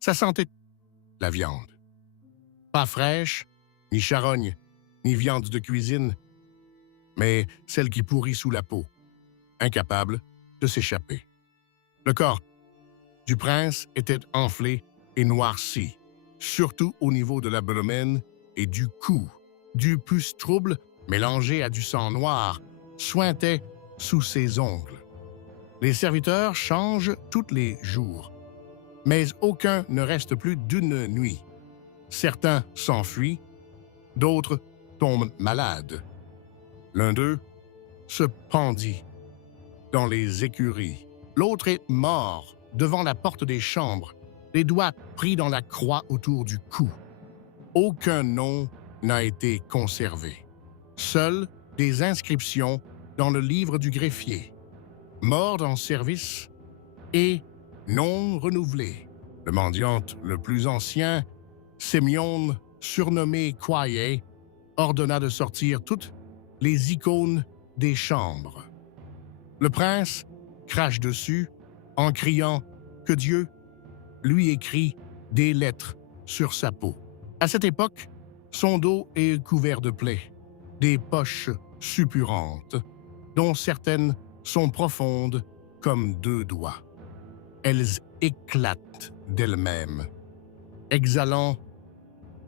Ça sentait la viande. Pas fraîche, ni charogne, ni viande de cuisine, mais celle qui pourrit sous la peau, incapable de s'échapper. Le corps du prince était enflé et noirci, surtout au niveau de l'abdomen et du cou. Du pus trouble, mélangé à du sang noir, suintait sous ses ongles. Les serviteurs changent tous les jours, mais aucun ne reste plus d'une nuit. Certains s'enfuient, d'autres tombent malades. L'un d'eux se pendit dans les écuries. L'autre est mort devant la porte des chambres, les doigts pris dans la croix autour du cou. Aucun nom n'a été conservé. Seules des inscriptions dans le livre du greffier. Mort en service et non renouvelé. Le mendiante le plus ancien, Sémion, surnommé Kwaye, ordonna de sortir toutes les icônes des chambres. Le prince crache dessus en criant que Dieu lui écrit des lettres sur sa peau. À cette époque, son dos est couvert de plaies, des poches suppurantes, dont certaines sont profondes comme 2 doigts. Elles éclatent d'elles-mêmes, exhalant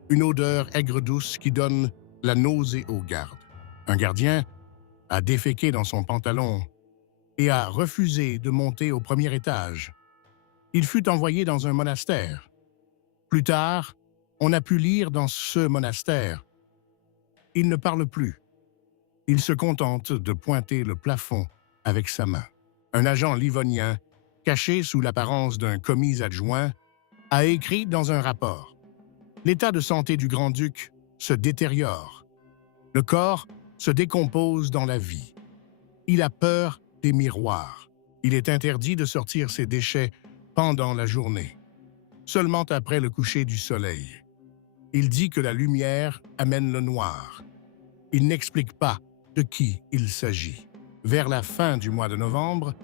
une odeur aigre-douce qui donne la nausée aux gardes. Un gardien a déféqué dans son pantalon et a refusé de monter au premier étage. Il fut envoyé dans un monastère. Plus tard, on a pu lire dans ce monastère. Il ne parle plus. Il se contente de pointer le plafond avec sa main. Un agent livonien, caché sous l'apparence d'un commis adjoint, a écrit dans un rapport. L'état de santé du grand-duc se détériore. Le corps se décompose dans la vie. Il a peur des miroirs. Il est interdit de sortir ses déchets pendant la journée, seulement après le coucher du soleil. Il dit que la lumière amène le noir. Il n'explique pas de qui il s'agit. Vers la fin du mois de novembre,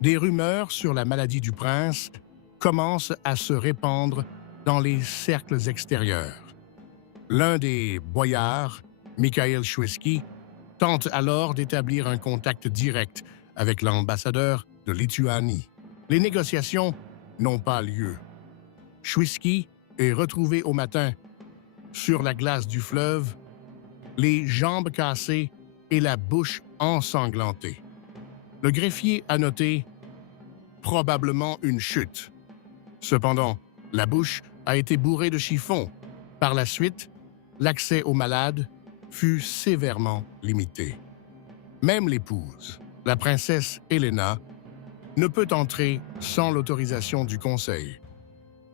des rumeurs sur la maladie du prince commencent à se répandre dans les cercles extérieurs. L'un des boyards, Mikhail Chouisky, tente alors d'établir un contact direct avec l'ambassadeur de Lituanie. Les négociations n'ont pas lieu. Chouisky est retrouvé au matin sur la glace du fleuve, les jambes cassées et la bouche ensanglantée. Le greffier a noté « probablement une chute ». Cependant, la bouche a été bourrée de chiffons. Par la suite, l'accès aux malades fut sévèrement limité. Même l'épouse, la princesse Helena, ne peut entrer sans l'autorisation du conseil.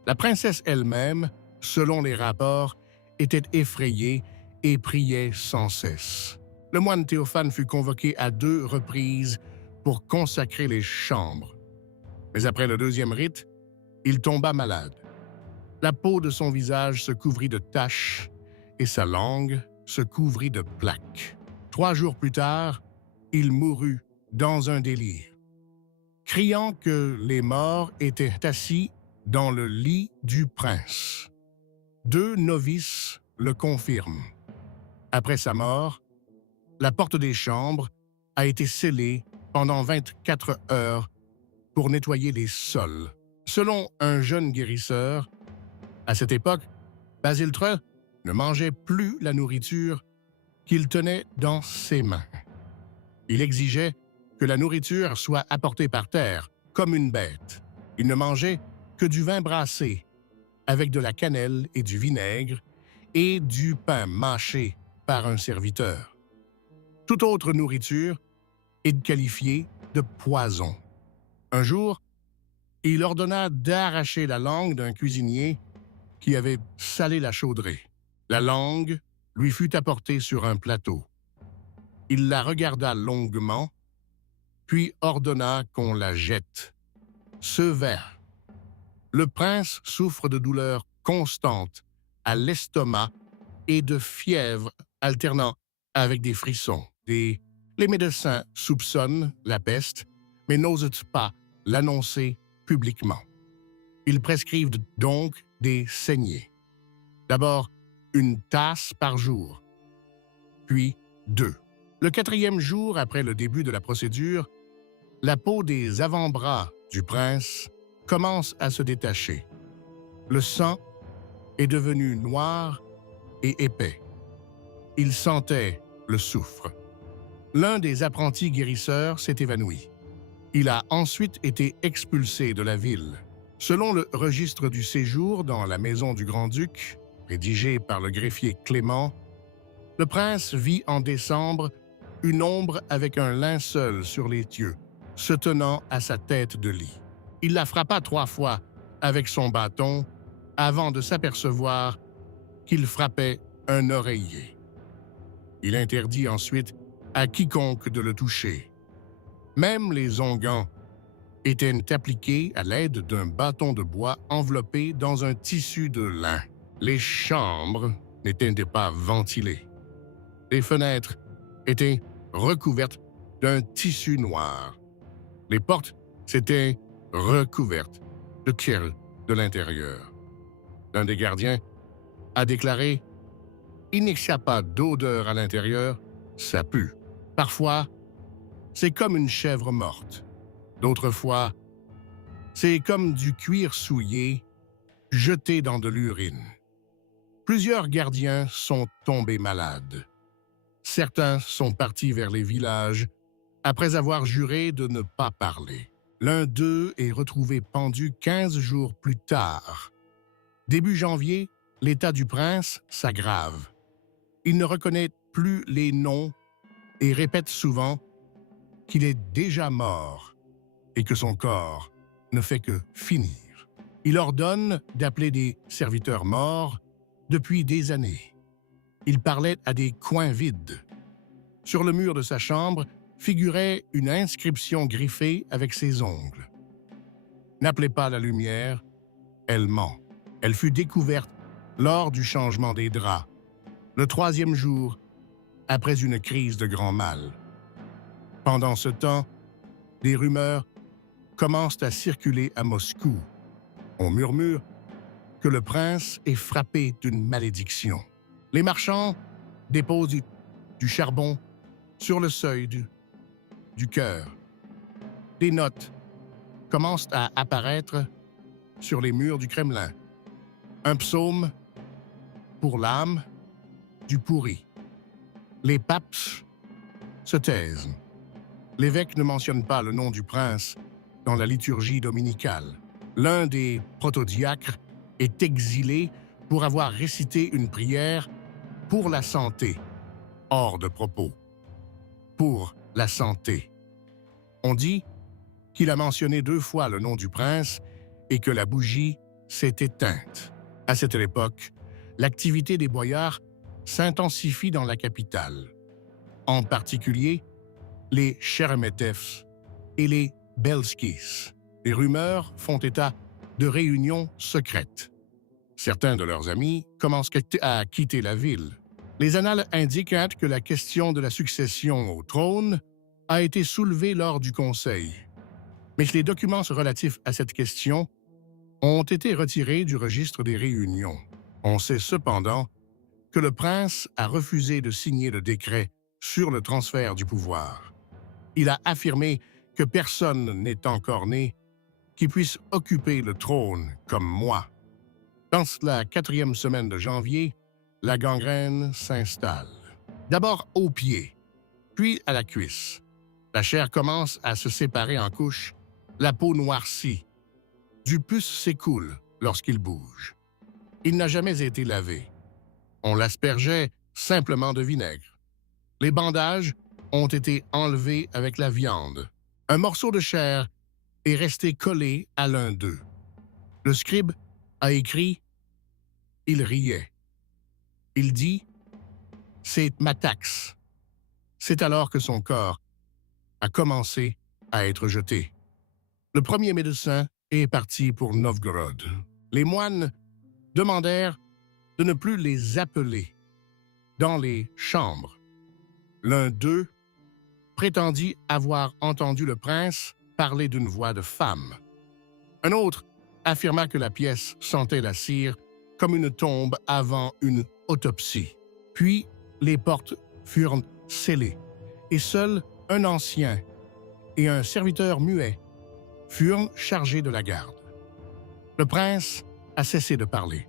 La princesse elle-même, selon les rapports, était effrayée et priait sans cesse. Le moine Théophane fut convoqué à 2 reprises pour consacrer les chambres. Mais après le 2e rite, il tomba malade. La peau de son visage se couvrit de taches et sa langue se couvrit de plaques. 3 jours plus tard, il mourut dans un délire, criant que les morts étaient assis dans le lit du prince. 2 novices le confirment. Après sa mort, la porte des chambres a été scellée pendant 24 heures pour nettoyer les sols. Selon un jeune guérisseur, à cette époque, Basile III ne mangeait plus la nourriture qu'il tenait dans ses mains. Il exigeait que la nourriture soit apportée par terre, comme une bête. Il ne mangeait que du vin brassé, avec de la cannelle et du vinaigre, et du pain mâché par un serviteur. Toute autre nourriture est qualifiée de poison. Un jour, il ordonna d'arracher la langue d'un cuisinier qui avait salé la chaudrée. La langue lui fut apportée sur un plateau. Il la regarda longuement, puis ordonna qu'on la jette. Ce verre. Le prince souffre de douleurs constantes à l'estomac et de fièvre alternant avec des frissons. Les médecins soupçonnent la peste, mais n'osent pas l'annoncer publiquement. Ils prescrivent donc des saignées. D'abord, une tasse par jour, puis 2. Le 4e jour après le début de la procédure, la peau des avant-bras du prince commence à se détacher. Le sang est devenu noir et épais. Il sentait le soufre. L'un des apprentis guérisseurs s'est évanoui. Il a ensuite été expulsé de la ville. Selon le registre du séjour dans la maison du grand-duc, rédigé par le greffier Clément, le prince vit en décembre une ombre avec un linceul sur les yeux, se tenant à sa tête de lit. Il la frappa 3 fois avec son bâton avant de s'apercevoir qu'il frappait un oreiller. Il interdit ensuite à quiconque de le toucher. Même les onguents étaient appliqués à l'aide d'un bâton de bois enveloppé dans un tissu de lin. Les chambres n'étaient pas ventilées. Les fenêtres étaient recouvertes d'un tissu noir. Les portes s'étaient recouvertes de khel de l'intérieur. L'un des gardiens a déclaré « Il n'y a pas d'odeur à l'intérieur, ça pue. Parfois, c'est comme une chèvre morte. D'autres fois, c'est comme du cuir souillé jeté dans de l'urine. » Plusieurs gardiens sont tombés malades. Certains sont partis vers les villages après avoir juré de ne pas parler. L'un d'eux est retrouvé pendu 15 jours plus tard. Début janvier, l'état du prince s'aggrave. Il ne reconnaît plus les noms et répète souvent qu'il est déjà mort et que son corps ne fait que finir. Il ordonne d'appeler des serviteurs morts depuis des années. Il parlait à des coins vides. Sur le mur de sa chambre figurait une inscription griffée avec ses ongles. « N'appelez pas la lumière, elle ment. » Elle fut découverte lors du changement des draps, le 3e jour après une crise de grand mal. Pendant ce temps, des rumeurs commencent à circuler à Moscou. On murmure que le prince est frappé d'une malédiction. Les marchands déposent du charbon sur le seuil du chœur. Des notes commencent à apparaître sur les murs du Kremlin. Un psaume pour l'âme du pourri. Les papes se taisent. L'évêque ne mentionne pas le nom du prince dans la liturgie dominicale. L'un des protodiacres est exilé pour avoir récité une prière pour la santé, hors de propos. Pour la santé. On dit qu'il a mentionné 2 fois le nom du prince et que la bougie s'est éteinte. À cette époque, l'activité des boyards s'intensifie dans la capitale. En particulier, les Sheremetevs et les Belskis. Les rumeurs font état de réunions secrètes. Certains de leurs amis commencent à quitter la ville. Les annales indiquent que la question de la succession au trône a été soulevée lors du Conseil. Mais les documents relatifs à cette question ont été retirés du registre des réunions. On sait cependant que le prince a refusé de signer le décret sur le transfert du pouvoir. Il a affirmé que personne n'est encore né qui puisse occuper le trône comme moi. Dans la 4e semaine de janvier, la gangrène s'installe. D'abord aux pieds, puis à la cuisse. La chair commence à se séparer en couches, la peau noircit. Du pus s'écoule lorsqu'il bouge. Il n'a jamais été lavé. On l'aspergeait simplement de vinaigre. Les bandages ont été enlevés avec la viande. Un morceau de chair est resté collé à l'un d'eux. Le scribe a écrit « Il riait ». Il dit « C'est ma taxe ». C'est alors que son corps a commencé à être jeté. Le premier médecin est parti pour Novgorod. Les moines demandèrent de ne plus les appeler dans les chambres. L'un d'eux prétendit avoir entendu le prince parler d'une voix de femme. Un autre affirma que la pièce sentait la cire comme une tombe avant une autopsie. Puis, les portes furent scellées, et seul un ancien et un serviteur muet furent chargés de la garde. Le prince a cessé de parler.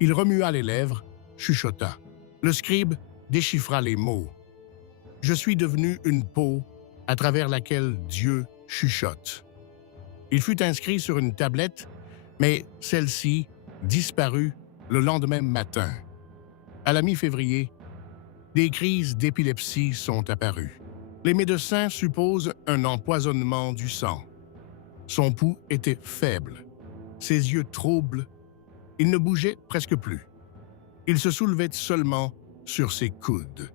Il remua les lèvres, chuchota. Le scribe déchiffra les mots. « Je suis devenu une peau à travers laquelle Dieu chuchote. » Il fut inscrit sur une tablette, mais celle-ci disparut le lendemain matin. À la mi-février, des crises d'épilepsie sont apparues. Les médecins supposent un empoisonnement du sang. Son pouls était faible, ses yeux troubles, il ne bougeait presque plus. Il se soulevait seulement sur ses coudes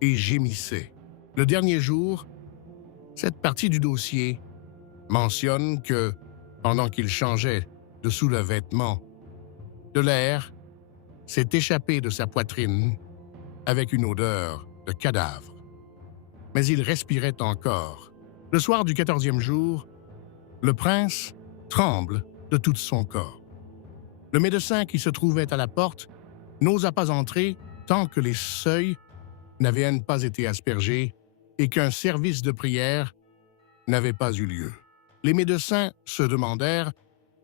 et gémissait. Le dernier jour, cette partie du dossier mentionne que, pendant qu'il changeait de sous-vêtement, de l'air s'est échappé de sa poitrine avec une odeur de cadavre. Mais il respirait encore. Le soir du 14e jour, le prince tremble de tout son corps. Le médecin qui se trouvait à la porte n'osa pas entrer tant que les seuils n'avaient pas été aspergés et qu'un service de prière n'avait pas eu lieu. Les médecins se demandèrent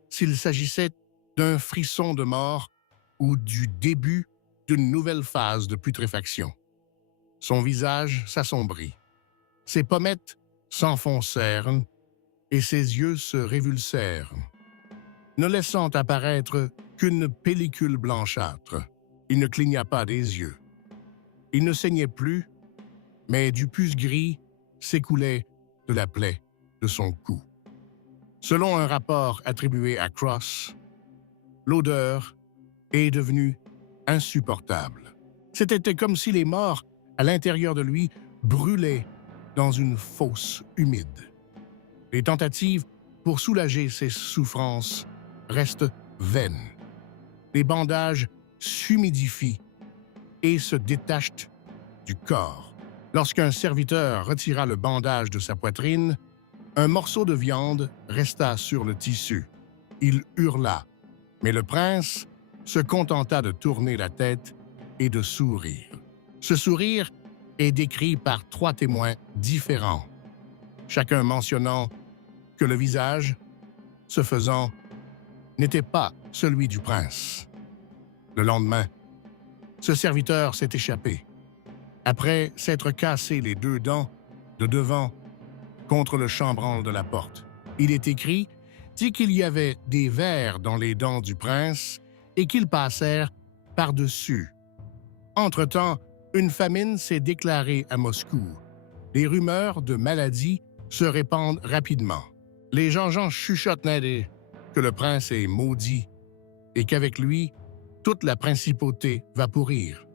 s'il s'agissait d'un frisson de mort ou du début d'une nouvelle phase de putréfaction. Son visage s'assombrit, ses pommettes s'enfoncèrent et ses yeux se révulsèrent, ne laissant apparaître qu'une pellicule blanchâtre. Il ne cligna pas des yeux. Il ne saignait plus, mais du pus gris s'écoulait de la plaie de son cou. Selon un rapport attribué à Cross, l'odeur est devenue insupportable. C'était comme si les morts à l'intérieur de lui brûlaient dans une fosse humide. Les tentatives pour soulager ses souffrances restent vaines. Les bandages s'humidifient et se détachent du corps. Lorsqu'un serviteur retira le bandage de sa poitrine, un morceau de viande resta sur le tissu. Il hurla, mais le prince se contenta de tourner la tête et de sourire. Ce sourire est décrit par 3 témoins différents, chacun mentionnant que le visage, ce faisant, n'était pas celui du prince. Le lendemain, ce serviteur s'est échappé. Après s'être cassé les 2 dents de devant contre le chambranle de la porte. Il est écrit, dit qu'il y avait des vers dans les dents du prince et qu'ils passèrent par-dessus. Entre-temps, une famine s'est déclarée à Moscou. Les rumeurs de maladie se répandent rapidement. Les gens chuchotent que le prince est maudit et qu'avec lui, toute la principauté va pourrir.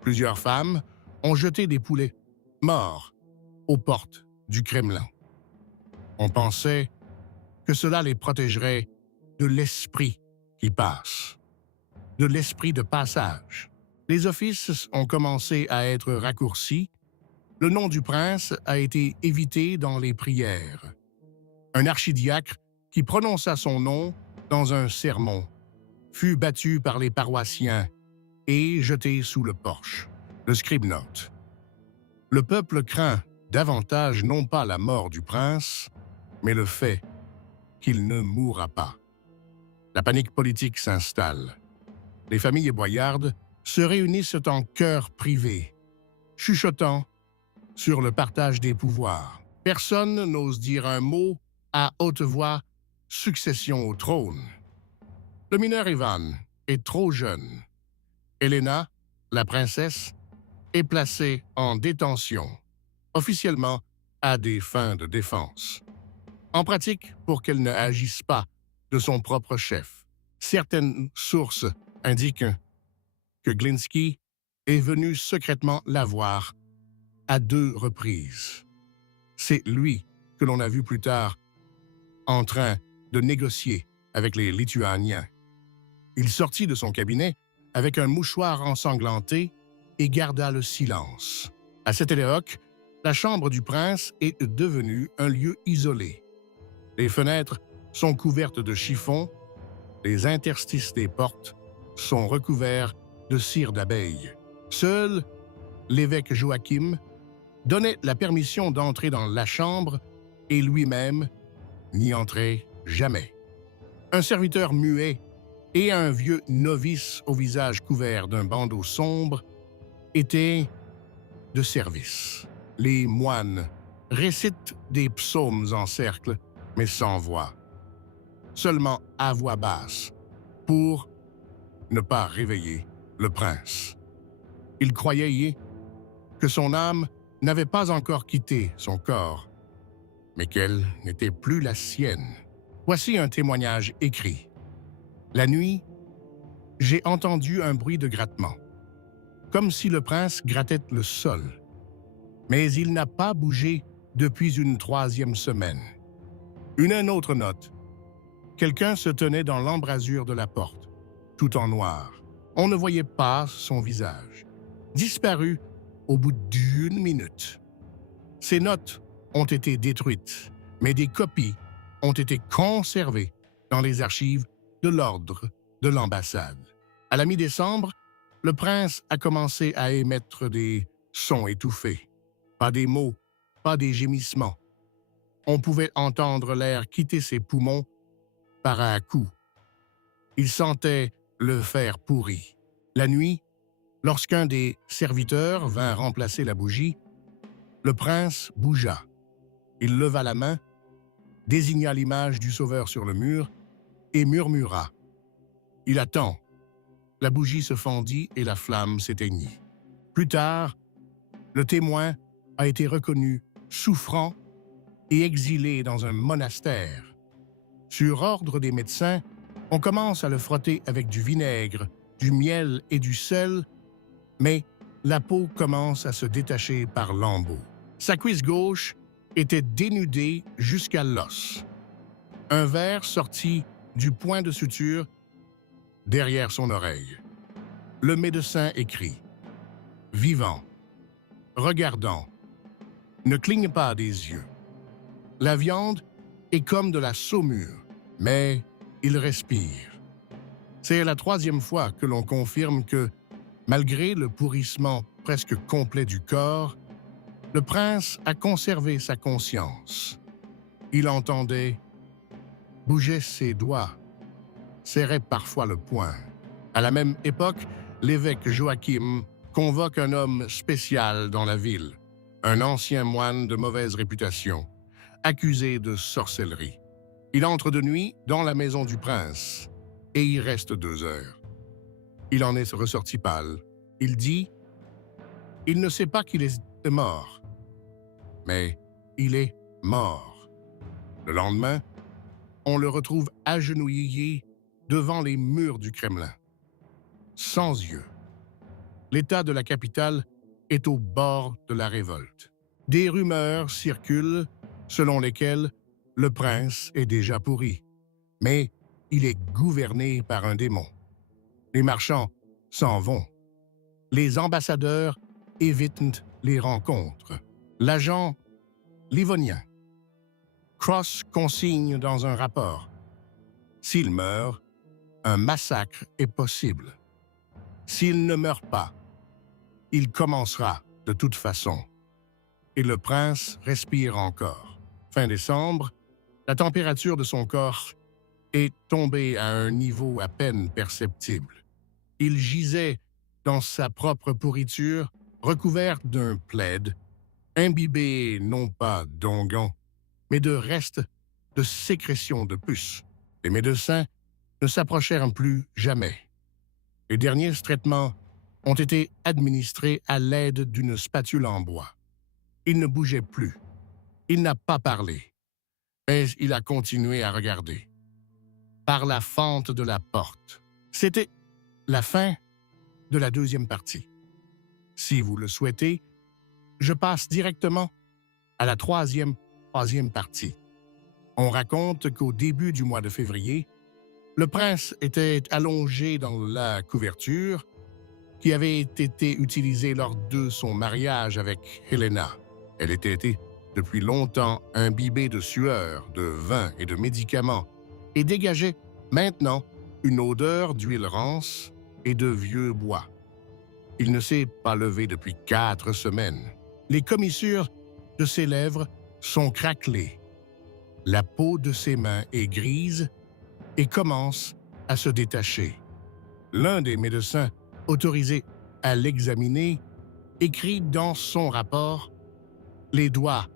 Plusieurs femmes ont jeté des poulets morts aux portes du Kremlin. On pensait que cela les protégerait de l'esprit qui passe, de l'esprit de passage. Les offices ont commencé à être raccourcis. Le nom du prince a été évité dans les prières. Un archidiacre qui prononça son nom dans un sermon fut battu par les paroissiens et jeté sous le porche. Le scribe note. Le peuple craint davantage non pas la mort du prince, mais le fait qu'il ne mourra pas. La panique politique s'installe. Les familles boyardes se réunissent en chœur privé, chuchotant sur le partage des pouvoirs. Personne n'ose dire un mot à haute voix « succession au trône ». Le mineur Ivan est trop jeune. Helena, la princesse, est placée en détention, officiellement à des fins de défense. En pratique, pour qu'elle ne agisse pas de son propre chef. Certaines sources indiquent que Glinsky est venu secrètement la voir à 2 reprises. C'est lui que l'on a vu plus tard en train de négocier avec les Lituaniens. Il sortit de son cabinet avec un mouchoir ensanglanté et garda le silence. À cette époque, la chambre du prince est devenue un lieu isolé. Les fenêtres sont couvertes de chiffons, les interstices des portes sont recouverts de cire d'abeille. Seul l'évêque Joachim donnait la permission d'entrer dans la chambre et lui-même n'y entrait jamais. Un serviteur muet et un vieux novice au visage couvert d'un bandeau sombre étaient de service. Les moines récitent des psaumes en cercle, mais sans voix, seulement à voix basse, pour ne pas réveiller le prince. Il croyait que son âme n'avait pas encore quitté son corps, mais qu'elle n'était plus la sienne. Voici un témoignage écrit. La nuit, j'ai entendu un bruit de grattement, comme si le prince grattait le sol. Mais il n'a pas bougé depuis une 3e semaine. Une autre note. Quelqu'un se tenait dans l'embrasure de la porte, tout en noir. On ne voyait pas son visage. Disparu au bout d'1 minute. Ces notes ont été détruites, mais des copies ont été conservées dans les archives de l'ordre de l'ambassade. À la mi-décembre, le prince a commencé à émettre des sons étouffés. Pas des mots, pas des gémissements. On pouvait entendre l'air quitter ses poumons par à coups. Il sentait le fer pourri. La nuit, lorsqu'un des serviteurs vint remplacer la bougie, le prince bougea. Il leva la main, désigna l'image du Sauveur sur le mur et murmura. Il attend. La bougie se fendit et la flamme s'éteignit. Plus tard, le témoin a été reconnu souffrant et exilé dans un monastère. Sur ordre des médecins, on commence à le frotter avec du vinaigre, du miel et du sel, mais la peau commence à se détacher par lambeaux. Sa cuisse gauche était dénudée jusqu'à l'os. Un verre sortit du point de suture derrière son oreille. Le médecin écrit « Vivant, regardant, ne cligne pas des yeux. La viande est comme de la saumure, mais il respire. » C'est la 3e fois que l'on confirme que, malgré le pourrissement presque complet du corps, le prince a conservé sa conscience. Il entendait, bougeait ses doigts, serrait parfois le poing. À la même époque, l'évêque Joachim convoque un homme spécial dans la ville, un ancien moine de mauvaise réputation, accusé de sorcellerie. Il entre de nuit dans la maison du prince et y reste 2 heures. Il en est ressorti pâle. Il dit « Il ne sait pas qu'il est mort, mais il est mort. » Le lendemain, on le retrouve agenouillé devant les murs du Kremlin, sans yeux. L'état de la capitale est au bord de la révolte. Des rumeurs circulent selon lesquelles le prince est déjà pourri, mais il est gouverné par un démon. Les marchands s'en vont. Les ambassadeurs évitent les rencontres. L'agent livonien Cross consigne dans un rapport. S'il meurt, un massacre est possible. S'il ne meurt pas, il commencera de toute façon. Et le prince respire encore. Fin décembre, la température de son corps est tombée à un niveau à peine perceptible. Il gisait dans sa propre pourriture, recouvert d'un plaid, imbibé non pas d'onguents, mais de restes de sécrétions de puces. Les médecins ne s'approchèrent plus jamais. Les derniers traitements ont été administrés à l'aide d'une spatule en bois. Il ne bougeait plus. Il n'a pas parlé, mais il a continué à regarder. Par la fente de la porte. C'était la fin de la 2e partie. Si vous le souhaitez, je passe directement à la 3e partie. On raconte qu'au début du mois de février, le prince était allongé dans la couverture qui avait été utilisée lors de son mariage avec Helena. Elle était depuis longtemps imbibée de sueur, de vin et de médicaments, et dégageait maintenant une odeur d'huile rance et de vieux bois. Il ne s'est pas levé depuis 4 semaines. Les commissures de ses lèvres sont craquelées. La peau de ses mains est grise et commence à se détacher. L'un des médecins autorisés à l'examiner écrit dans son rapport « Les doigts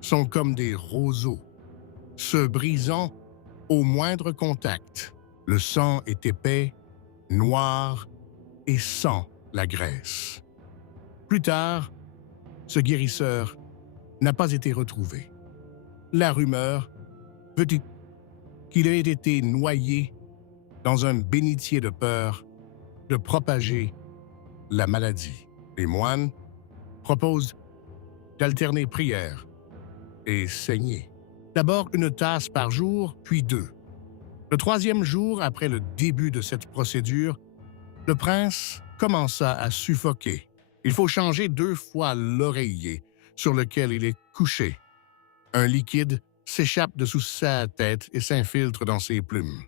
sont comme des roseaux, se brisant au moindre contact. Le sang est épais, noir et sent la graisse. » Plus tard, ce guérisseur n'a pas été retrouvé. La rumeur veut qu'il ait été noyé dans un bénitier de peur de propager la maladie. Les moines proposent d'alterner prière et saignée. D'abord une tasse par jour, puis 2. Le 3e jour après le début de cette procédure, le prince commença à suffoquer. Il faut changer 2 fois l'oreiller sur lequel il est couché. Un liquide s'échappe de sous sa tête et s'infiltre dans ses plumes.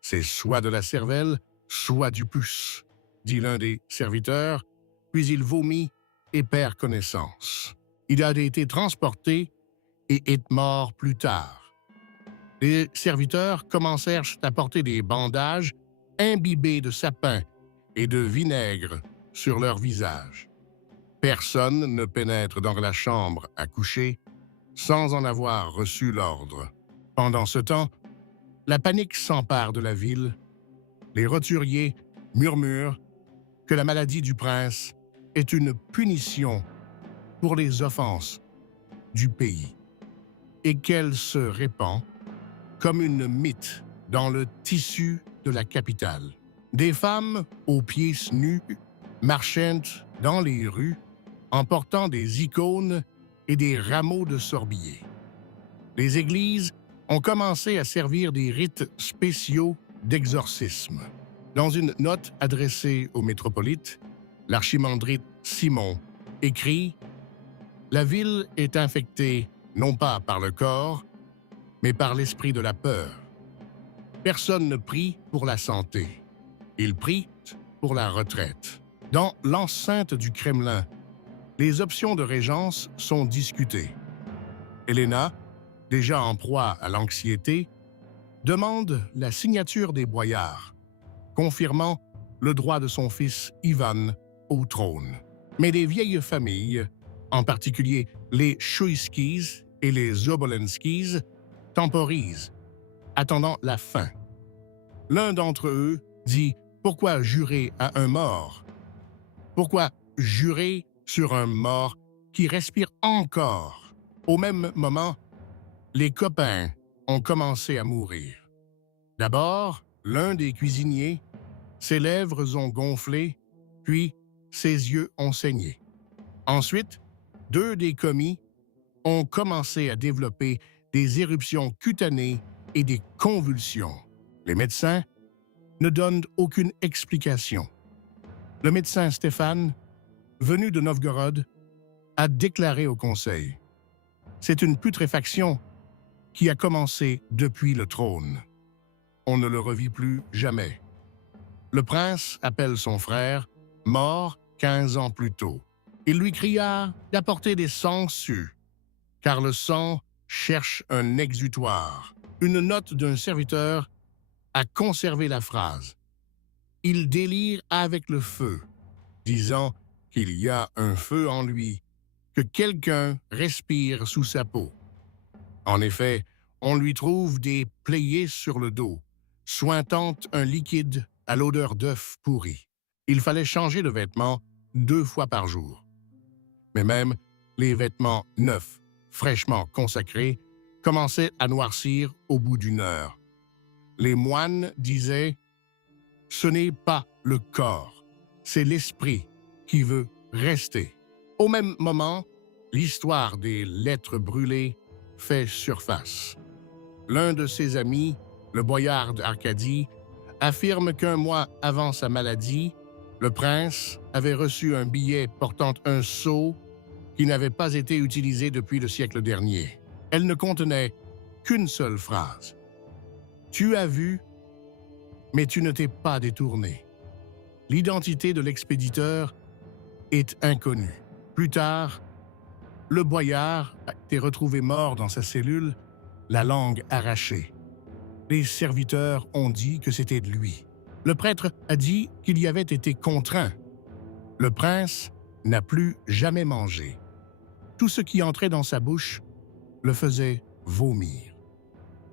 C'est soit de la cervelle, soit du pus, dit l'un des serviteurs, puis il vomit et perd connaissance. Il a été transporté et est mort plus tard. Les serviteurs commencèrent à porter des bandages imbibés de sapin et de vinaigre sur leur visage. Personne ne pénètre dans la chambre à coucher sans en avoir reçu l'ordre. Pendant ce temps, la panique s'empare de la ville. Les roturiers murmurent que la maladie du prince est une punition pour les offenses du pays et qu'elle se répand comme une mythe dans le tissu de la capitale. Des femmes aux pieds nus marchaient dans les rues en portant des icônes et des rameaux de sorbier. Les églises ont commencé à servir des rites spéciaux d'exorcisme. Dans une note adressée au métropolite, l'archimandrite Simon écrit « La ville est infectée non pas par le corps, mais par l'esprit de la peur. Personne ne prie pour la santé. Il prie pour la retraite. » Dans l'enceinte du Kremlin, les options de régence sont discutées. Helena, déjà en proie à l'anxiété, demande la signature des boyards, confirmant le droit de son fils Ivan au trône. Mais les vieilles familles, en particulier les Chouïskis et les Obolenskis, temporisent, attendant la fin. L'un d'entre eux dit « Pourquoi jurer à un mort? Pourquoi jurer sur un mort qui respire encore? » Au même moment, les copains ont commencé à mourir. D'abord, l'un des cuisiniers, ses lèvres ont gonflé, puis ses yeux ont saigné. Ensuite, 2 des commis ont commencé à développer des éruptions cutanées et des convulsions. Les médecins ne donnent aucune explication. Le médecin Stéphane, venu de Novgorod, a déclaré au conseil « C'est une putréfaction qui a commencé depuis le trône. On ne le revit plus jamais. » Le prince appelle son frère, mort 15 ans plus tôt. Il lui cria d'apporter des sangsues, car le sang cherche un exutoire. Une note d'un serviteur a conservé la phrase. Il délire avec le feu, disant qu'il y a un feu en lui, que quelqu'un respire sous sa peau. En effet, on lui trouve des playés sur le dos, suintant un liquide à l'odeur d'œuf pourri. Il fallait changer de vêtements 2 fois par jour. Mais même les vêtements neufs, fraîchement consacrés, commençaient à noircir au bout d'1 heure. Les moines disaient « Ce n'est pas le corps, c'est l'esprit qui veut rester. » Au même moment, l'histoire des lettres brûlées fait surface. L'un de ses amis, le boyard d'Arcadie, affirme qu'1 mois avant sa maladie, le prince avait reçu un billet portant un sceau qui n'avait pas été utilisé depuis le siècle dernier. Elle ne contenait qu'une seule phrase. « Tu as vu, mais tu ne t'es pas détourné. L'identité de l'expéditeur est inconnue. Plus tard, le boyard a été retrouvé mort dans sa cellule, la langue arrachée. Les serviteurs ont dit que c'était de lui. Le prêtre a dit qu'il y avait été contraint. Le prince n'a plus jamais mangé. Tout ce qui entrait dans sa bouche le faisait vomir.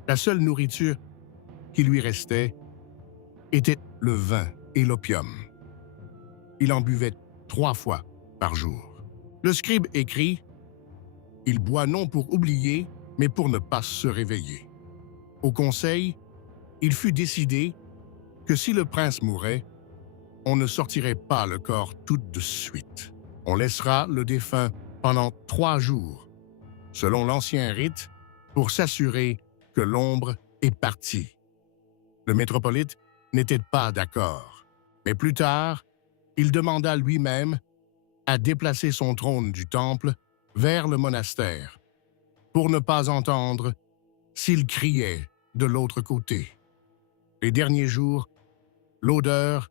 La seule nourriture qui lui restait était le vin et l'opium. Il en buvait 3 fois par jour. Le scribe écrit « Il boit non pour oublier, mais pour ne pas se réveiller ». Au conseil, il fut décidé que si le prince mourait, on ne sortirait pas le corps tout de suite. On laissera le défunt pendant 3 jours, selon l'ancien rite, pour s'assurer que l'ombre est partie. Le métropolite n'était pas d'accord, mais plus tard, il demanda lui-même à déplacer son trône du temple vers le monastère, pour ne pas entendre s'il criait de l'autre côté. Les derniers jours, l'odeur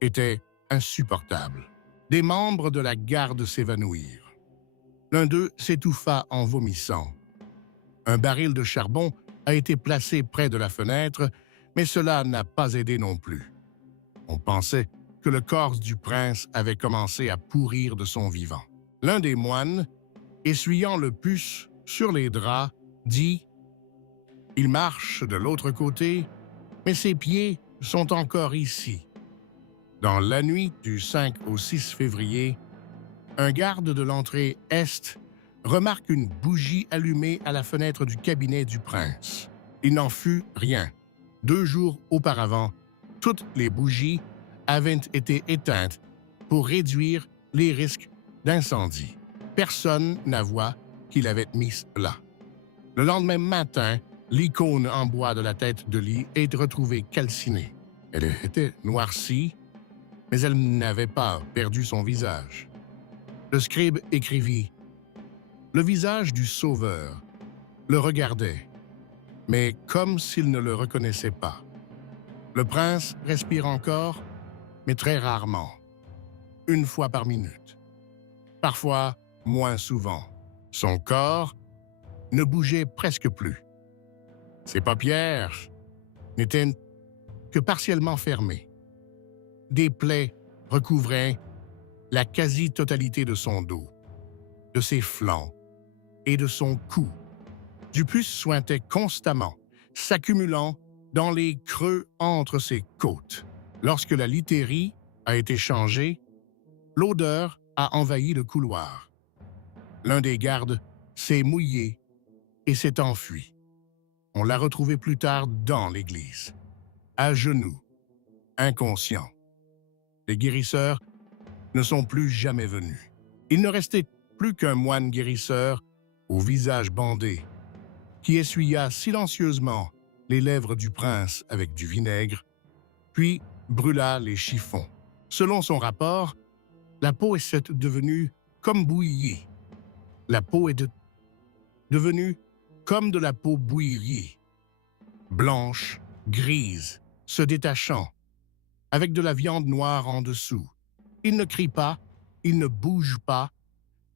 était insupportable. Des membres de la garde s'évanouirent. L'un d'eux s'étouffa en vomissant. Un baril de charbon a été placé près de la fenêtre, mais cela n'a pas aidé non plus. On pensait que le corps du prince avait commencé à pourrir de son vivant. L'un des moines, essuyant le pus sur les draps, dit « Il marche de l'autre côté, mais ses pieds sont encore ici. » Dans la nuit du 5 au 6 février, un garde de l'entrée Est remarque une bougie allumée à la fenêtre du cabinet du prince. Il n'en fut rien. 2 jours auparavant, toutes les bougies avaient été éteintes pour réduire les risques d'incendie. Personne n'avoua qu'il avait mis là. Le lendemain matin, l'icône en bois de la tête de lit est retrouvée calcinée. Elle était noircie, mais elle n'avait pas perdu son visage. Le scribe écrivit « Le visage du Sauveur le regardait, mais comme s'il ne le reconnaissait pas. Le prince respire encore, mais très rarement, 1 fois par minute. Parfois, moins souvent. Son corps ne bougeait presque plus. Ses paupières n'étaient que partiellement fermées. Des plaies recouvraient la quasi-totalité de son dos, de ses flancs et de son cou. Du pus suintait constamment, s'accumulant dans les creux entre ses côtes. Lorsque la literie a été changée, l'odeur a envahi le couloir. L'un des gardes s'est mouillé et s'est enfui. On l'a retrouvé plus tard dans l'église, à genoux, inconscient. Les guérisseurs ne sont plus jamais venus. Il ne restait plus qu'un moine guérisseur au visage bandé, qui essuya silencieusement les lèvres du prince avec du vinaigre, puis brûla les chiffons. Selon son rapport, la peau est devenue comme bouillie. La peau est devenue comme de la peau bouillie, blanche, grise, se détachant, avec de la viande noire en dessous. Il ne crie pas, il ne bouge pas,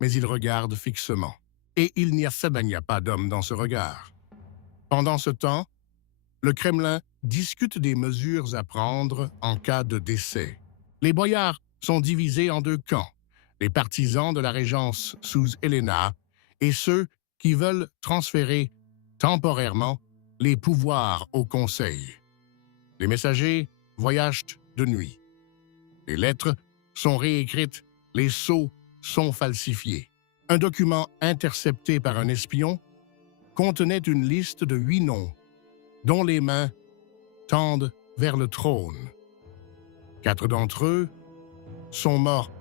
mais il regarde fixement. Et il n'y a pas d'homme dans ce regard. Pendant ce temps, le Kremlin discute des mesures à prendre en cas de décès. Les boyards sont divisés en 2 camps, les partisans de la régence sous Helena et ceux qui veulent transférer temporairement les pouvoirs au conseil. Les messagers voyagent de nuit. Les lettres sont réécrites, les sceaux sont falsifiés. Un document intercepté par un espion contenait une liste de 8 noms, dont les mains tendent vers le trône. 4 d'entre eux sont morts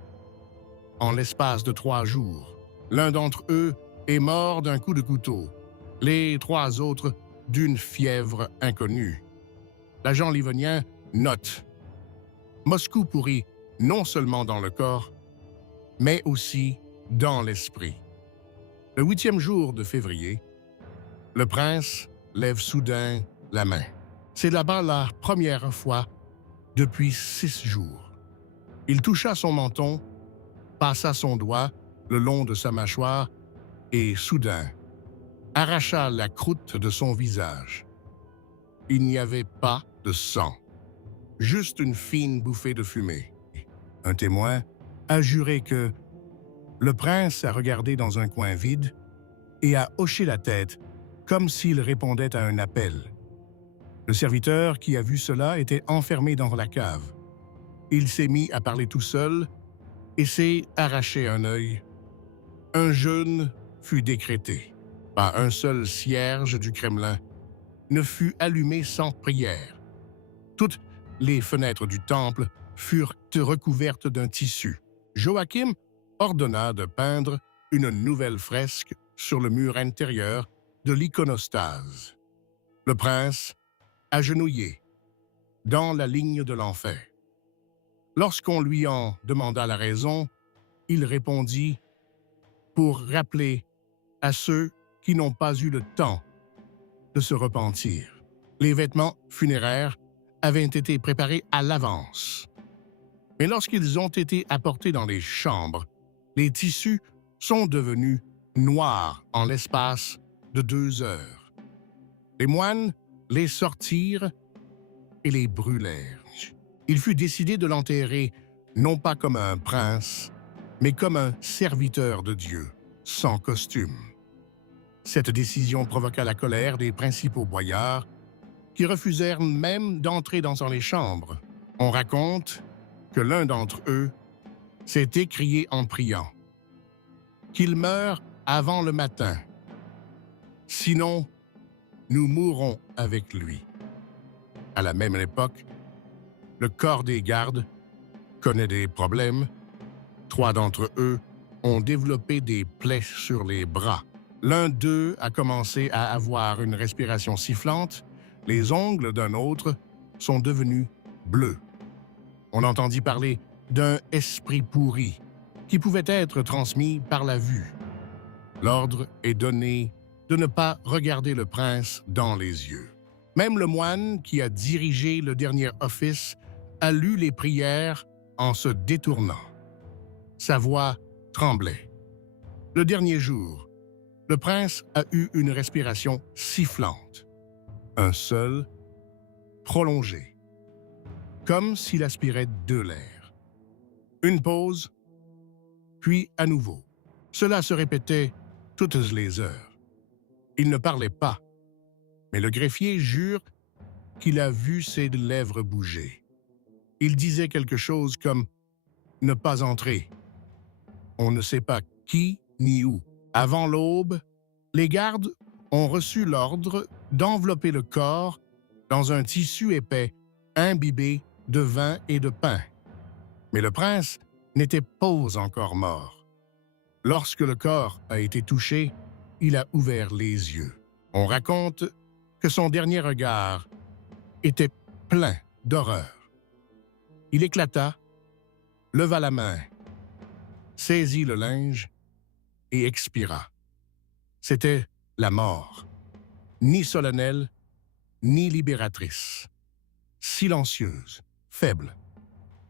en l'espace de 3 jours. L'un d'entre eux est mort d'un coup de couteau, les 3 autres d'une fièvre inconnue. L'agent livonien note « Moscou pourrit non seulement dans le corps, mais aussi dans l'esprit. » Le 8e jour de février, le prince lève soudain la main. C'est là-bas la première fois depuis 6 jours. Il toucha son menton, passa son doigt le long de sa mâchoire et, soudain, arracha la croûte de son visage. Il n'y avait pas de sang, juste une fine bouffée de fumée. Un témoin a juré que le prince a regardé dans un coin vide et a hoché la tête comme s'il répondait à un appel. Le serviteur qui a vu cela était enfermé dans la cave. Il s'est mis à parler tout seul et s'est arraché un œil. Un jeûne fut décrété. Pas un seul cierge du Kremlin ne fut allumé sans prière. Toutes les fenêtres du temple furent recouvertes d'un tissu. Joachim ordonna de peindre une nouvelle fresque sur le mur intérieur de l'iconostase. Le prince, agenouillé, dans la ligne de l'enfer. Lorsqu'on lui en demanda la raison, il répondit « Pour rappeler à ceux qui n'ont pas eu le temps de se repentir. » Les vêtements funéraires avaient été préparés à l'avance. Mais lorsqu'ils ont été apportés dans les chambres, les tissus sont devenus noirs en l'espace de 2 heures. Les moines les sortirent et les brûlèrent. Il fut décidé de l'enterrer non pas comme un prince, mais comme un serviteur de Dieu, sans costume. Cette décision provoqua la colère des principaux boyards, qui refusèrent même d'entrer dans les chambres. On raconte que l'un d'entre eux s'est écrié en priant « Qu'il meure avant le matin, sinon nous mourrons avec lui. » À la même époque, le corps des gardes connaît des problèmes. 3 d'entre eux ont développé des plaies sur les bras. L'un d'eux a commencé à avoir une respiration sifflante. Les ongles d'un autre sont devenus bleus. On entendit parler d'un esprit pourri qui pouvait être transmis par la vue. L'ordre est donné de ne pas regarder le prince dans les yeux. Même le moine qui a dirigé le dernier office a lu les prières en se détournant. Sa voix tremblait. Le dernier jour, le prince a eu une respiration sifflante. Un seul, prolongé, comme s'il aspirait de l'air. Une pause, puis à nouveau. Cela se répétait toutes les heures. Il ne parlait pas, mais le greffier jure qu'il a vu ses lèvres bouger. Il disait quelque chose comme « ne pas entrer ». On ne sait pas qui ni où. Avant l'aube, les gardes ont reçu l'ordre d'envelopper le corps dans un tissu épais imbibé de vin et de pain. Mais le prince n'était pas encore mort. Lorsque le corps a été touché, il a ouvert les yeux. On raconte que son dernier regard était plein d'horreur. Il éclata, leva la main, saisit le linge et expira. C'était la mort, ni solennelle, ni libératrice. Silencieuse, faible,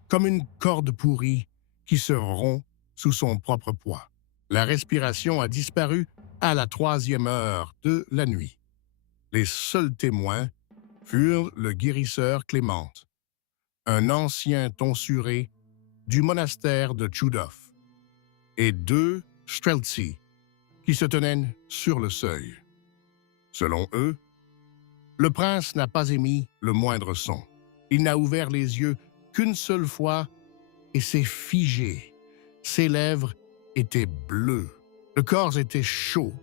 comme une corde pourrie qui se rompt sous son propre poids. La respiration a disparu à la 3e heure de la nuit. Les seuls témoins furent le guérisseur Clémente, un ancien tonsuré du monastère de Tchoudov, et 2 streltsy qui se tenaient sur le seuil. Selon eux, le prince n'a pas émis le moindre son. Il n'a ouvert les yeux qu'une seule fois et s'est figé. Ses lèvres étaient bleues. Le corps était chaud,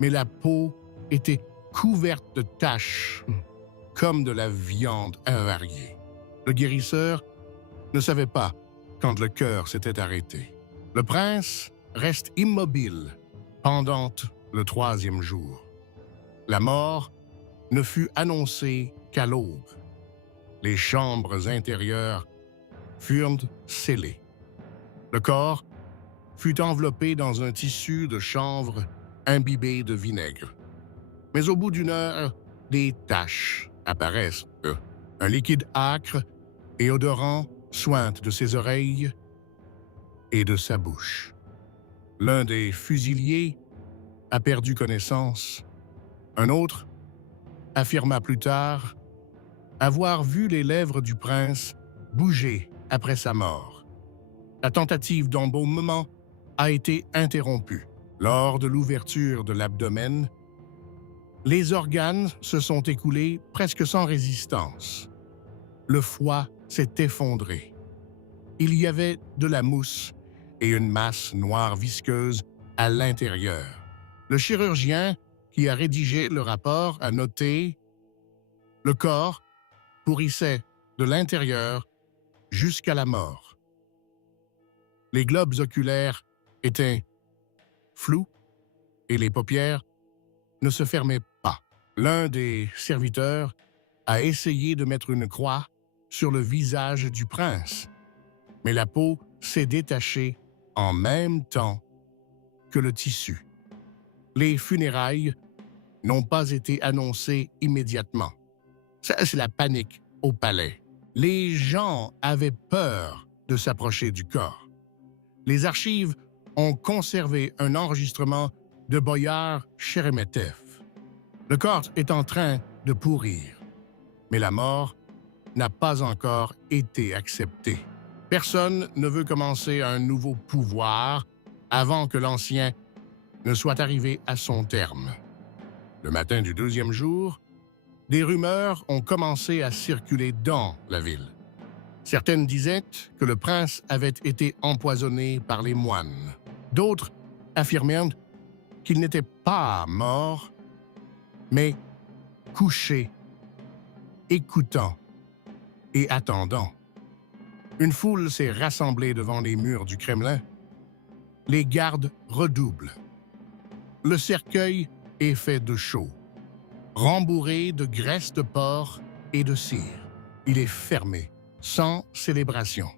mais la peau était couverte de taches, comme de la viande avariée. Le guérisseur ne savait pas quand le cœur s'était arrêté. Le prince reste immobile pendant le 3e jour. La mort ne fut annoncée qu'à l'aube. Les chambres intérieures furent scellées. Le corps fut enveloppé dans un tissu de chanvre imbibé de vinaigre. Mais au bout d'1 heure, des taches apparaissent. Un liquide âcre et odorant suinte de ses oreilles et de sa bouche. L'un des fusiliers a perdu connaissance. Un autre affirma plus tard avoir vu les lèvres du prince bouger après sa mort. La tentative d'embaumement a été interrompue. Lors de l'ouverture de l'abdomen, les organes se sont écoulés presque sans résistance. Le foie s'est effondré. Il y avait de la mousse et une masse noire visqueuse à l'intérieur. Le chirurgien qui a rédigé le rapport a noté « Le corps pourrissait de l'intérieur jusqu'à la mort. Les globes oculaires étaient flous et les paupières ne se fermaient pas. L'un des serviteurs a essayé de mettre une croix sur le visage du prince, mais la peau s'est détachée en même temps que le tissu. Les funérailles n'ont pas été annoncées immédiatement. Ça, c'est la panique au palais. Les gens avaient peur de s'approcher du corps. Les archives ont conservé un enregistrement de Boyar Sheremetev. Le corps est en train de pourrir, mais la mort n'a pas encore été acceptée. Personne ne veut commencer un nouveau pouvoir avant que l'ancien ne soit arrivé à son terme. Le matin du deuxième jour, des rumeurs ont commencé à circuler dans la ville. Certaines disaient que le prince avait été empoisonné par les moines. D'autres affirmèrent qu'il n'était pas mort, mais couché, écoutant et attendant. Une foule s'est rassemblée devant les murs du Kremlin. Les gardes redoublent. Le cercueil est fait de chaux, rembourré de graisse de porc et de cire. Il est fermé, sans célébration.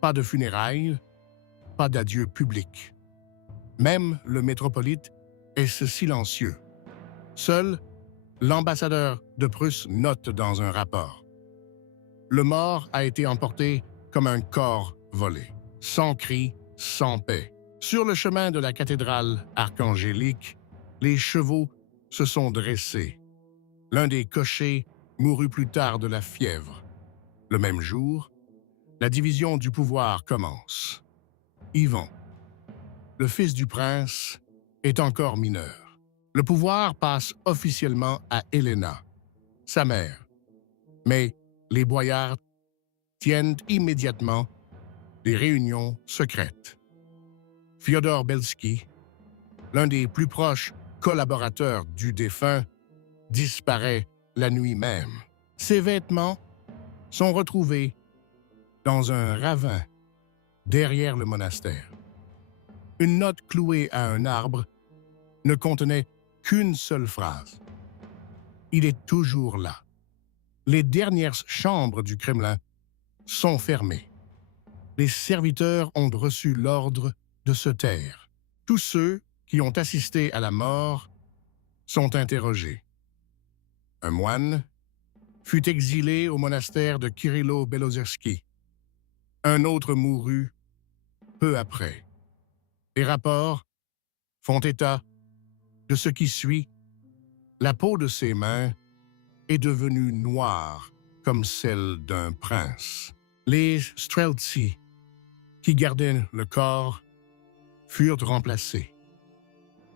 Pas de funérailles, pas d'adieu public. Même le métropolite est silencieux. Seul l'ambassadeur de Prusse note dans un rapport. Le mort a été emporté comme un corps volé, sans cri, sans paix. Sur le chemin de la cathédrale archangélique, les chevaux se sont dressés. L'un des cochers mourut plus tard de la fièvre. Le même jour, la division du pouvoir commence. Ivan, le fils du prince, est encore mineur. Le pouvoir passe officiellement à Helena, sa mère. Mais les boyards tiennent immédiatement des réunions secrètes. Fyodor Belsky, l'un des plus proches collaborateurs du défunt, disparaît la nuit même. Ses vêtements sont retrouvés dans un ravin derrière le monastère. Une note clouée à un arbre ne contenait qu'une seule phrase. Il est toujours là. Les dernières chambres du Kremlin sont fermées. Les serviteurs ont reçu l'ordre de se taire. Tous ceux qui ont assisté à la mort sont interrogés. Un moine fut exilé au monastère de Kirillo-Belozersky. Un autre mourut peu après. Les rapports font état de ce qui suit. La peau de ses mains est devenue noire comme celle d'un prince. Les Streltsy, qui gardaient le corps, furent remplacés.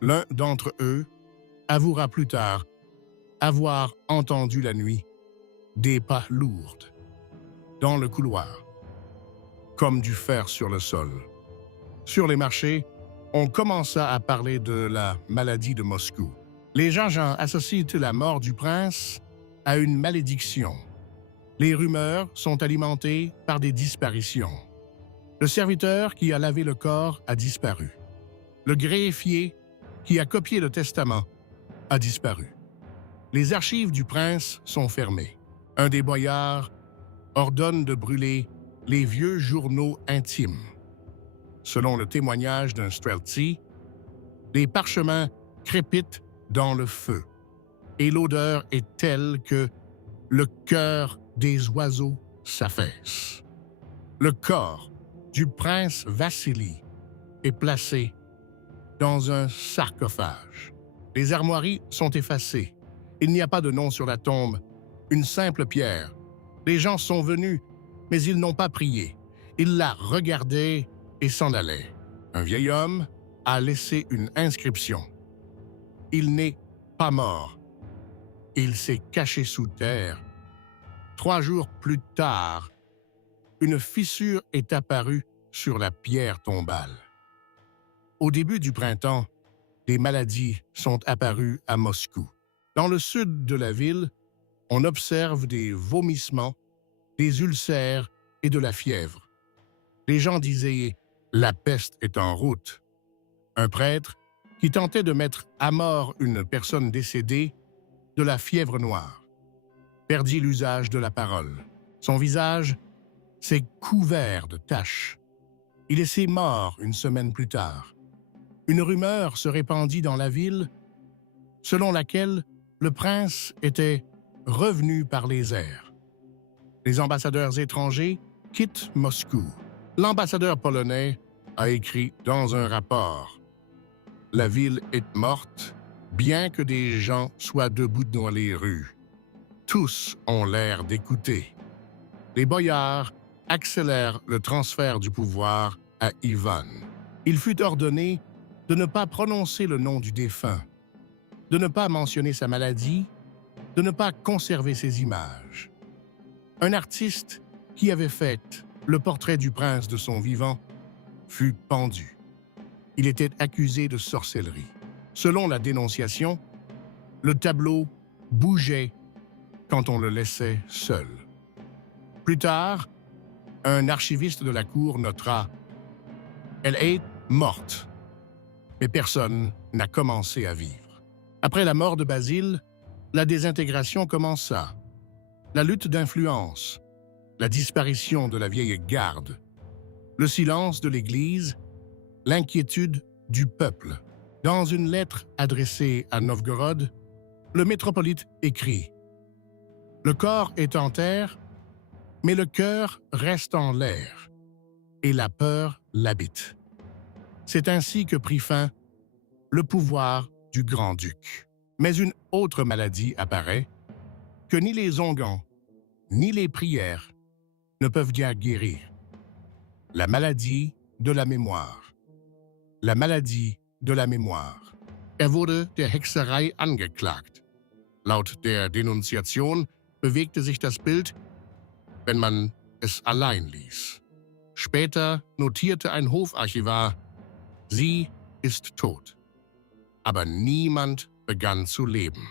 L'un d'entre eux avouera plus tard avoir entendu la nuit des pas lourds dans le couloir, comme du fer sur le sol. Sur les marchés, on commença à parler de la maladie de Moscou. Les gens associent la mort du prince à une malédiction. Les rumeurs sont alimentées par des disparitions. Le serviteur qui a lavé le corps a disparu. Le greffier qui a copié le testament a disparu. Les archives du prince sont fermées. Un des boyards ordonne de brûler les vieux journaux intimes. Selon le témoignage d'un Streltsy, les parchemins crépitent dans le feu. et l'odeur est telle que le cœur des oiseaux s'affaisse. Le corps du prince Vassili est placé dans un sarcophage. Les armoiries sont effacées. Il n'y a pas de nom sur la tombe, une simple pierre. Les gens sont venus, mais ils n'ont pas prié. Ils la regardaient et s'en allaient. Un vieil homme a laissé une inscription. Il n'est pas mort. Il s'est caché sous terre. 3 jours plus tard, une fissure est apparue sur la pierre tombale. Au début du printemps, des maladies sont apparues à Moscou. Dans le sud de la ville, on observe des vomissements, des ulcères et de la fièvre. Les gens disaient « la peste est en route ». Un prêtre, qui tentait de mettre à mort une personne décédée de la fièvre noire, perdit l'usage de la parole. Son visage s'est couvert de taches. Il est mort une semaine plus tard. Une rumeur se répandit dans la ville selon laquelle le prince était revenu par les airs. Les ambassadeurs étrangers quittent Moscou. L'ambassadeur polonais a écrit dans un rapport « La ville est morte, bien que des gens soient debout dans les rues. Tous ont l'air d'écouter. » Les boyards accélèrent le transfert du pouvoir à Ivan. Il fut ordonné de ne pas prononcer le nom du défunt, de ne pas mentionner sa maladie, de ne pas conserver ses images. Un artiste qui avait fait le portrait du prince de son vivant fut pendu. Il était accusé de sorcellerie. Selon la dénonciation, le tableau bougeait quand on le laissait seul. Plus tard, un archiviste de la cour notera « Elle est morte », mais personne n'a commencé à vivre. Après la mort de Basile, la désintégration commença. La lutte d'influence, la disparition de la vieille garde, le silence de l'Église, l'inquiétude du peuple. Dans une lettre adressée à Novgorod, le métropolite écrit « Le corps est en terre, mais le cœur reste en l'air, et la peur l'habite. » C'est ainsi que prit fin le pouvoir du grand-duc. Mais une autre maladie apparaît que ni les onguents, ni les prières ne peuvent guérir. La maladie de la mémoire. La maladie de la mémoire. Wurde der Hexerei angeklagt. Laut der Denunziation bewegte sich das Bild, wenn man es allein ließ. Später notierte ein Hofarchivar, sie ist tot. Aber niemand begann zu leben.